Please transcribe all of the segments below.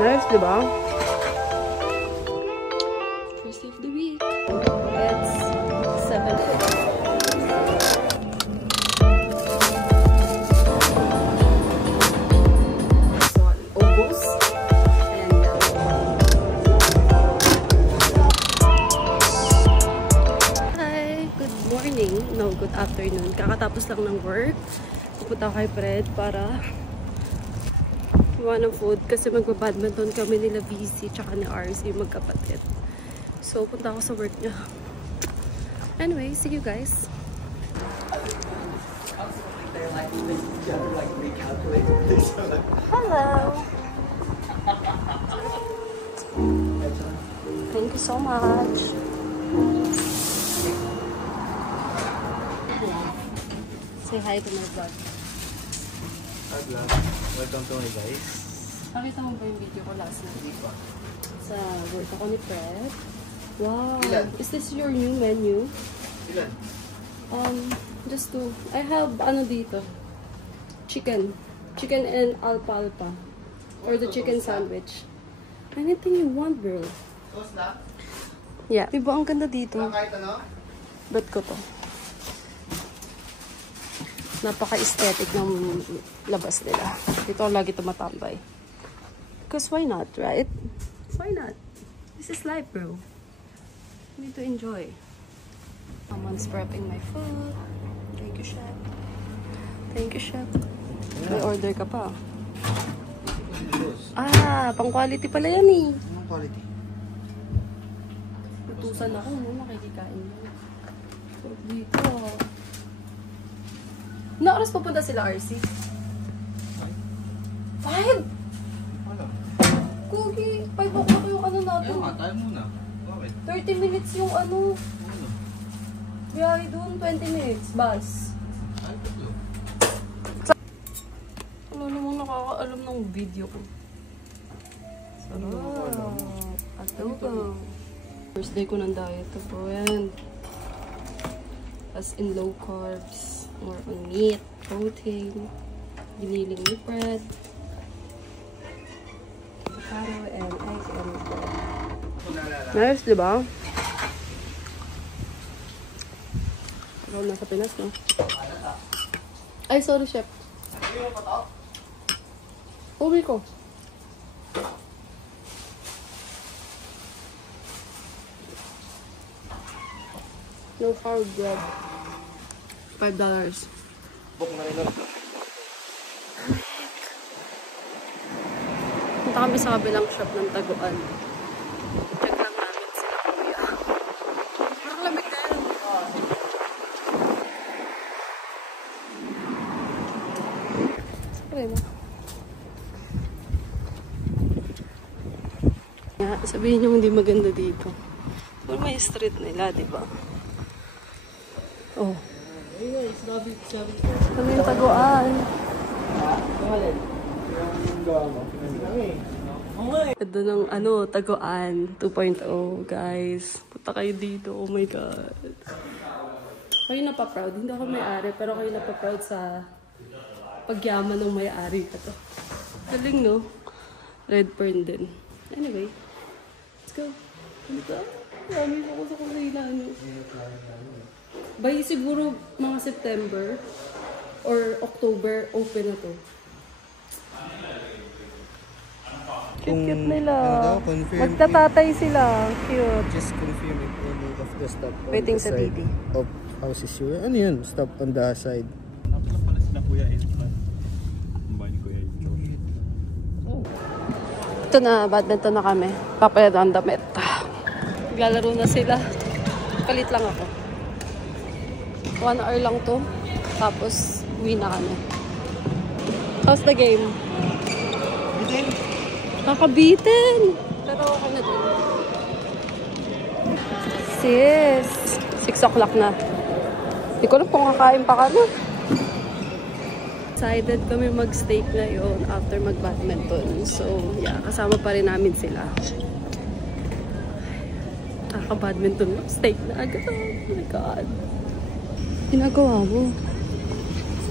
Nice, diba? First day of the week. It's 7:50. Good afternoon. Kakatapos lang ng work. Pupunta ako kay Fred para kuha ng food kasi magba-badminton kami nila VC tsaka ni RC magkapatid. So, punta ako sa work niya. Anyway, see you guys. Hello! Thank you so much. Say hi to my vlog. Hi vlog. Welcome to my guys. Nakita mo ba yung video ko last night? Sa work ako ni Fred. Wow! Ilan? Is this your new menu? Ilan? Just two. I have, ano dito? Chicken. Chicken and alfalfa. Or the chicken sandwich. Anything you want, girl. Sauce na? Yeah. Diba ang ganda dito? Kahit ano? Bet ko to. Napaka-aesthetic ng labas nila. Dito ako lagi tumatambay. Because why not, right? Why not? This is life, bro. You need to enjoy. Someone's prepping my food. Thank you, chef. Thank you, chef. May order ka pa. Ah, pang quality pala yan eh. Anong quality? Utusan ako, no? Makikikain mo. Dito. Na oras pupunta sila, RC? 5? Ano? Cookie, 5 o'clock yung ano natin. Ayaw nga, tayo muna. Bakit? 30 minutes yung ano. Ano? Biyahe doon, 20 minutes. Bus. Ay, ito. Ano namang nakakaalam ng video ko? Sarap. Adobo. First day ko ng diet. Ito po yan. As in low carbs. More on meat, protein, giniling ni Fred, avocado, and egg and bread. Nice, diba? Ikaw nasa Pinas, no? Ay, sorry, chef. Uwi ko. No carb bread. $5. Book na rin lang. Punta kami sa kabilang shop ng Taguan. Check lang namin sila kuya. Parang lamig na yan. Sorry na. Sabihin nyo hindi maganda dito. Pero may street nila, diba? Oh. Kami yung Taguan. Ganda ng ano, Taguan 2.0, guys. Punta kayo dito. Oh my God. Kayo napaproud. Hindi ako may-ari, pero kayo napaproud sa pagyaman ng may-ari ka to. Galing, no? Red Fern din. Anyway, let's go. Ano ka? Marami ako sa kusina, no? By siguro mga September or October, open na to. Cute nila. Magtatatay sila. Cute. Just confirm if any of the stop on Waiting the sa side DD. of house is your... Ano yan? Stop on the side. Napala pala sila kuya eh. Kumbay ni kuya Ito na, badminton na kami. Papayad ang damit. Naglalaro na sila. Palit lang ako. 1 hour lang to. Tapos, uwi na kami. How's the game? Kakabitin! Pero okay na din. Sis! 6 o'clock na. Hindi ko alam kung kakain pa kami. Excited kami mag-steak ngayon after mag-badminton. So, yeah, kasama pa rin namin sila. Kaka-badminton mo, steak na agad. Oh my God. Ginagawa mo.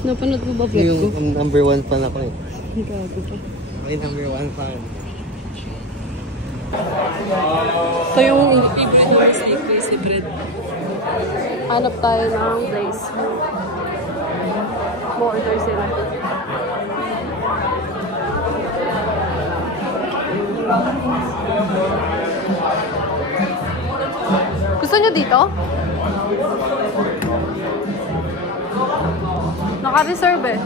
Napanood mo ba vlog ko? Yung number 1 fan ako eh. Gago pa. Okay, number 1 fan. Ito yung favorite ng steak place ni Fred. Hanap tayo ng place. Mo-order sila. Gusto nyo dito? Naka-reserve eh.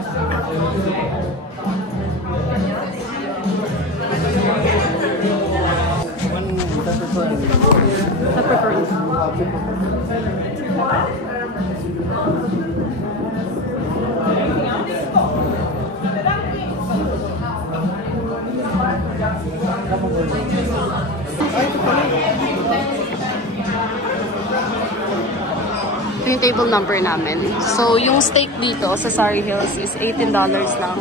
Pepperoni. Ito yung table number namin. So, yung steak dito sa Surrey Hills is $18 lang.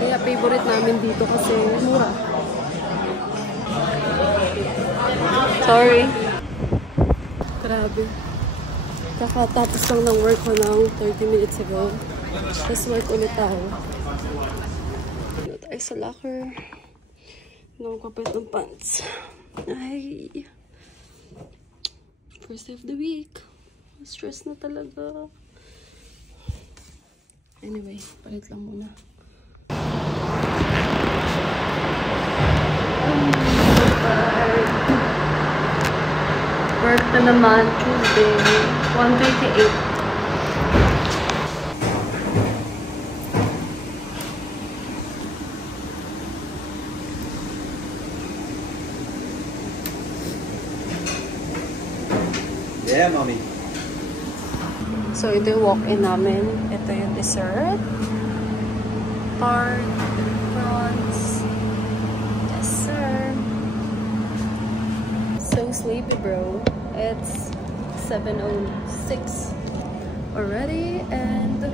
Kaya favorite namin dito kasi mura. Sorry. Grabe. Kakatapos lang ng work ko ng 30 minutes ago. Tapos work ulit tayo. Dito tayo sa locker. Nakakapit ng pants. Ay. First day of the week. Stress na talaga. Anyway, palit lang muna. Work na naman, Tuesday, 1:38. Yeah, mommy. So, ito yung walk-in namin. Ito yung dessert. Tart, prawns. Yes, sir. So sleepy, bro. It's 7:06 already, and we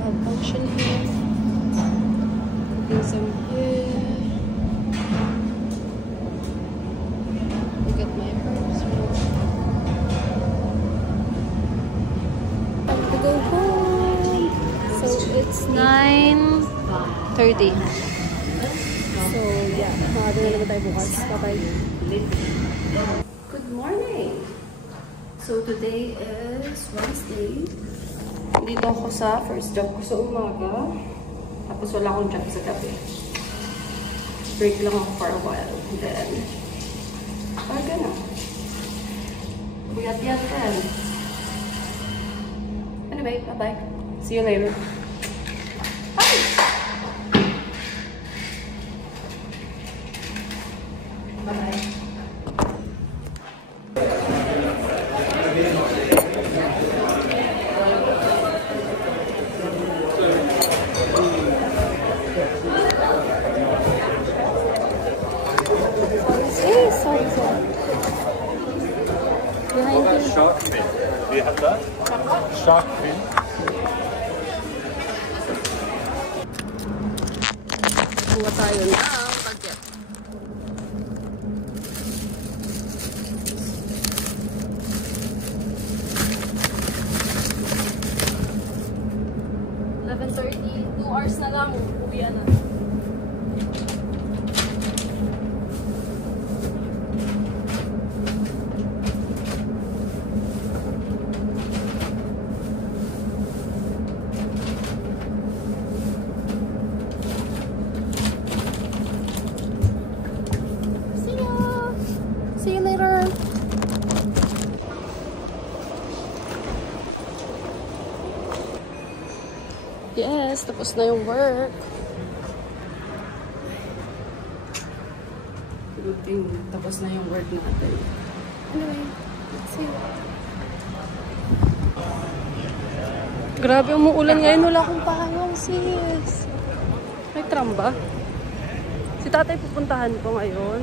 have function here. Cooking some here. Look at my herbs. Time to go home. So it's 9:30. So yeah, makakita na naman tayo bukas. Bye-bye. Good morning! So today is Wednesday. Dito ako sa first job ko sa umaga. Tapos wala akong job sa gabi. Break lang ako for a while. Then, talaga na. Buyat-yat ka. Anyway, bye-bye. See you later. Bye! Bye-bye. Shark fin. Do you have that? Shark fin. Kuha tayo ng budget. $11:30. 2 hours na lang. Uwi na. See you later. Yes, tapos na yung work. Good thing, tapos na yung work natin. Anyway, let's see. Grabe, umuulan ngayon. Wala akong pahayong, sis. May tram ba? Si tatay pupuntahan ko ngayon.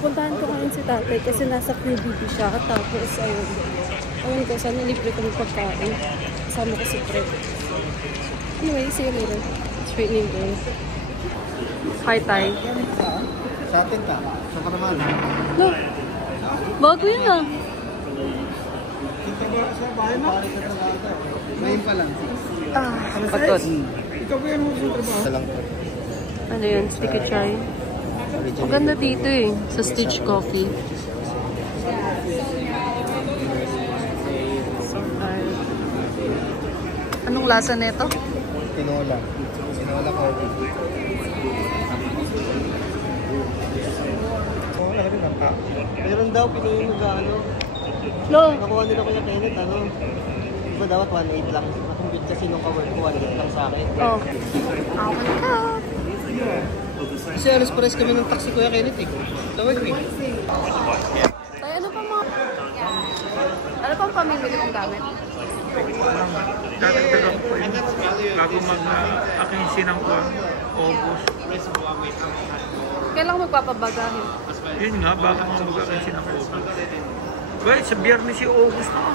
Puntahan ko ngayon si tatay kasi nasa QBB siya. Tapos, ayun. Ayun ko, sana libre ko magpagkain. Kasama ko si Fred. Anyway, see you later. It's raining girl. Hi, Tay. Sa atin ka? Sa naman? No. Bago yun ah. Kita ba sa bahay na? Ngayon pa lang. Patot. Ikaw ba yan mo sa trabaho? Sa lang po. Ano yun? Sticky chai. Maganda dito eh. Sa Stitch Coffee. Anong lasa nito? Tinola. Tinola coffee. Oo, laki rin ang ka. Meron daw, pinuhin mo ano. No. Nakuha nila Kuya Kenneth, ano. Diba dapat 1.8 lang. Nakumbit kasi nung ka-work ko, 1.8 lang sa akin. Oh. Oh my God. Kasi alas pares kami ng taxi Kuya Kenneth eh. Sa work eh. Tay, ano pa mga... Ano pang pamimili mong gamit? Dadagdagan ko yun. Bago mag-akinsin ng August. Kailangan magpapabagahin. Yun nga, bago mag-akinsin ng August. Well, sa biyernes si August na.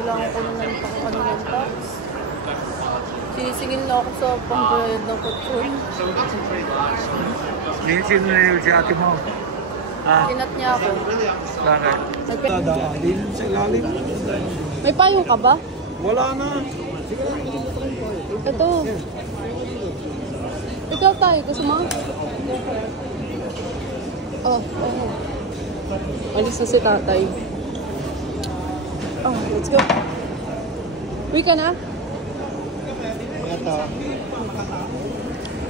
Kailangan ko naman ano ng tax. Sinisingil na ako sa pangbayad ng kutsyon. Sino na yun si ate mo? Kinat niya ako. Bakit? Dadaanin sa ilalim. May payong ka ba? Wala na. Ito. Ikaw tayo. Gusto mo? Oh. Alis na si tatay. Oh, let's go. Uwi ka na? Ito.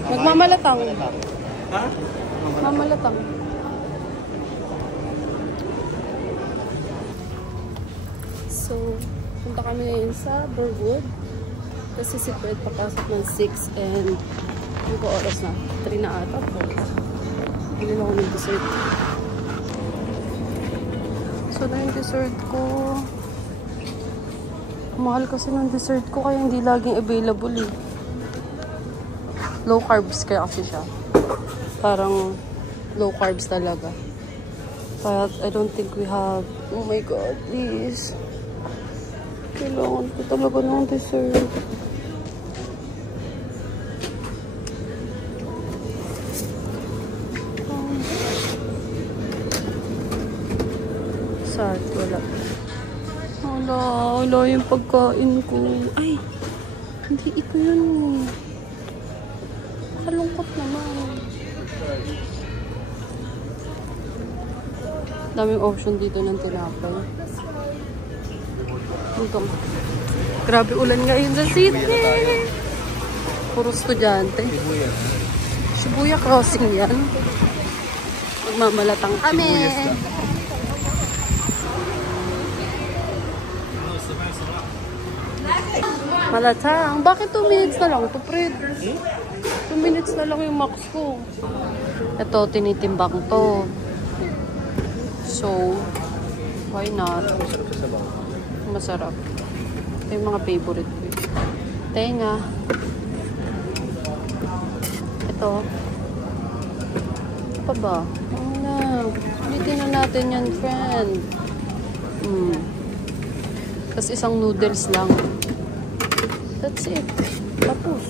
Magmamalatang. Ha? Mamalatang. So, punta kami ngayon sa Burwood. Kasi si Fred papasok ng 6 and hindi ko oras na. 3 na ata. Hindi na ako ng dessert. So, na yung dessert ko. Mahal kasi ng dessert ko kaya hindi laging available eh. Low carbs kaya kasi siya. Parang low carbs talaga. But I don't think we have... Oh my God, please. Kailangan ko talaga ng dessert. Sad, wala. Wala yung pagkain ko. Ay, hindi ito yun. Kalungkot naman. Daming option dito ng tinapay. Grabe ulan ngayon sa Sydney. Puro estudyante. Shibuya crossing yan. Magmamalatang kami. Malatang. Bakit 2 minutes na lang ito, Fred? 2 minutes na lang yung max ko. Ito, tinitimbang to. So, why not? Masarap. Ito yung mga favorite ko. Tenga. Ito. Ano pa ba? Ano na? Ulitin na natin yan, friend. Kasi isang noodles lang. That's it. Tapos.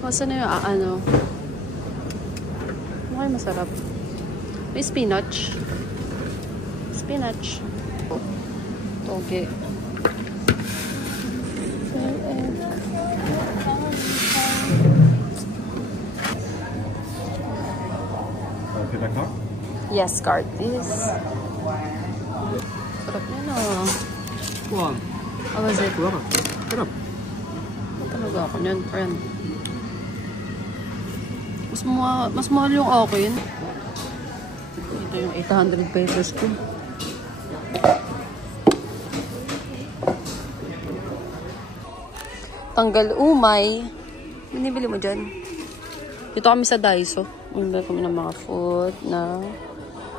Masa na yung ano? Okay, masarap. May spinach. Spinach. Toge. Yes, card please. Sarap yan ah. Wow. How was it? Sarap. Talaga ako niyan, friend. Mas mahal yung akin. Ito yung 800 pesos ko. Tanggal umay. Binibili mo dyan. Dito kami sa Daiso. Bili kami ng mga food na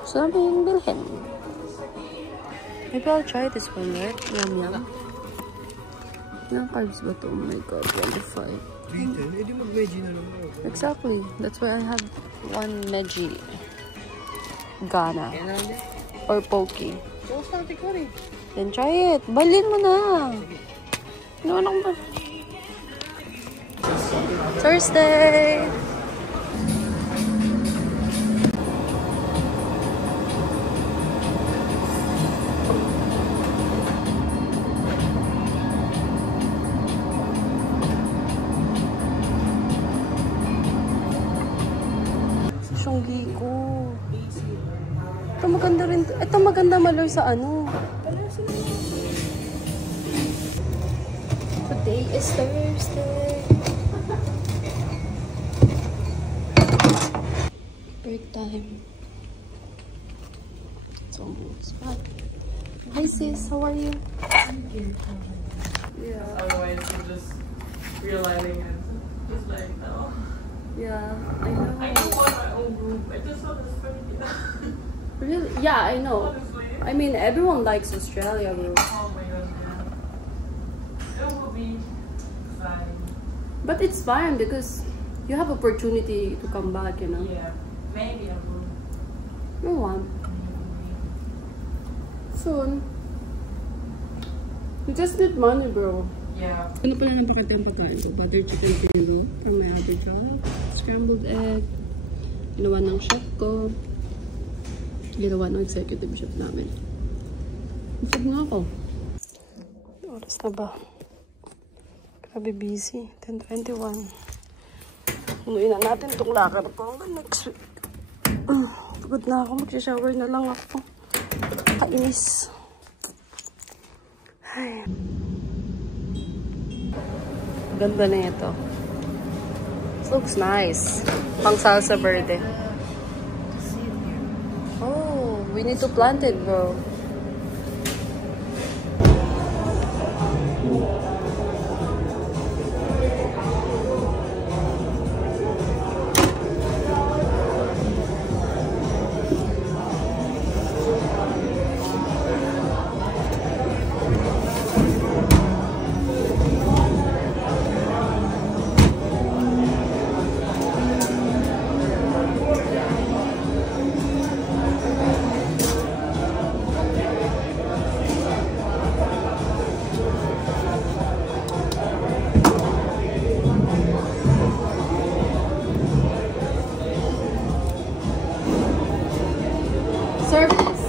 gusto namin bilhin. Maybe I'll try this one, right? Yum yum. Ilang carbs ba ito? Oh my God, 25. Hindi mag-veggie na lang. Exactly. That's why I had one Meji. Ghana. Or Poke. Then try it. Balin mo na. Ano lang ba? Thursday! maganda rin. Ito maganda Maloy sa ano. Today is Thursday. Break time. It's almost 5. Hi sis, how are you? Yeah. Otherwise, you're just realizing it. Just like, no. Yeah, I know. I don't want my own group. I just want to spend it. Really? Yeah, I know. Honestly. I mean, everyone likes Australia, bro. Oh my god, yeah. It will be fine. But it's fine because you have opportunity to come back, you know. Yeah. Maybe I will. You want. Soon. You just need money, bro. Yeah. Ano pala ng pakete ang pagkain ko? Butter chicken pinto from my other job. Scrambled egg. Ginawa ng chef ko. Ginawa ng executive chef namin. Busog nga ako. Oras na ba? Grabe busy. 10:21. Unuin na natin itong lakad ko hanggang next week. Pagod na ako. Mag-shower na lang ako. Kainis. Ay. Ganda na ito. This looks nice. Pang salsa verde. Oh, we need to plant it, bro. Service.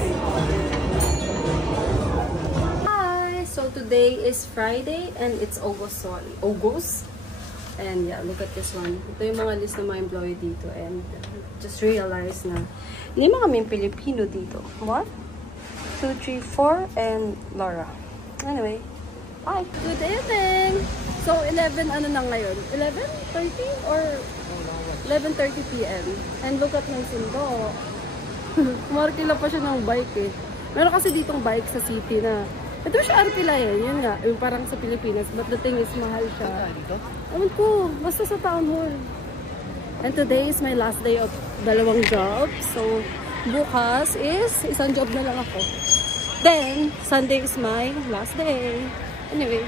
Hi. So today is Friday and it's August. And yeah, look at this one. Ito yung mga list ng mga employee dito and just realized na hindi mga kaming Pilipino dito. 1, 2, 3, 4 and Laura. Anyway, bye. Good evening. So 11 ano na ngayon? 11:30 or 11:30 PM. And look at my sundo. Markila pa siya ng bike eh. Meron kasi ditong bike sa city na ito siya Arkila eh. Yun nga, yung parang sa Pilipinas. But the thing is, mahal siya. Ewan ko, basta sa town hall. And today is my last day of 2 jobs. So, bukas is isang job na lang ako. Then, Sunday is my last day. Anyway.